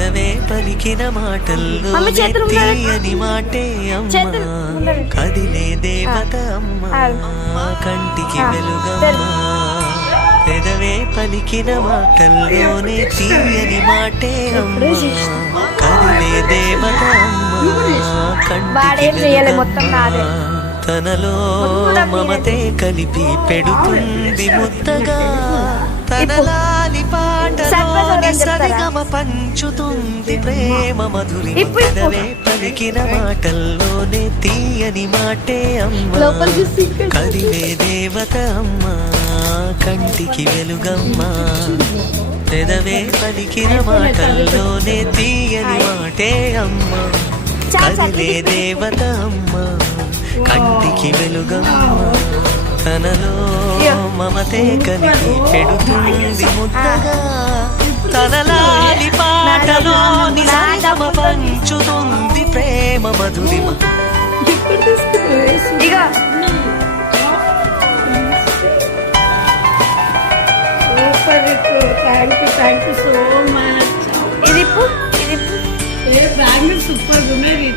పెదవే పలికిన మాటల్లో తీయని మాటే అమ్మ కదిలే దేవత అమ్మ కంటికి వెలుగమ్మ పెదవే పలికిన మాటల్లోనే తీయని మాటే అమ్మ కదిలే దేవత అమ్మ కంటికి వెలుగమ్మ తనలో మమతే కలిపి పెడుతుంది ముద్దగా తనలాలి పాటలోని సరిగమ పంచుతుంది ప్రేమ మధురి పెదవే పలికిన మాటల్లోనే తీయని మాటే అమ్మ కదిలే దేవత అమ్మ కంటికి వెలుగమ్మ పెదవే పలికిన మాటల్లోనే తీయని మాటే అమ్మ కదిలే దేవత అమ్మ కంటికి వెలుగమ్మ తనలో మమతే కలిపి పెడుతుంది ముద్దగా తనలాలి పాటలోని సరిగమ పంచుతుంది ప్రేమ మధురిమ థ్యాంక్ యూ సో మచ్. ఇది బ్యాగ్ సూపర్ ఉన్నది.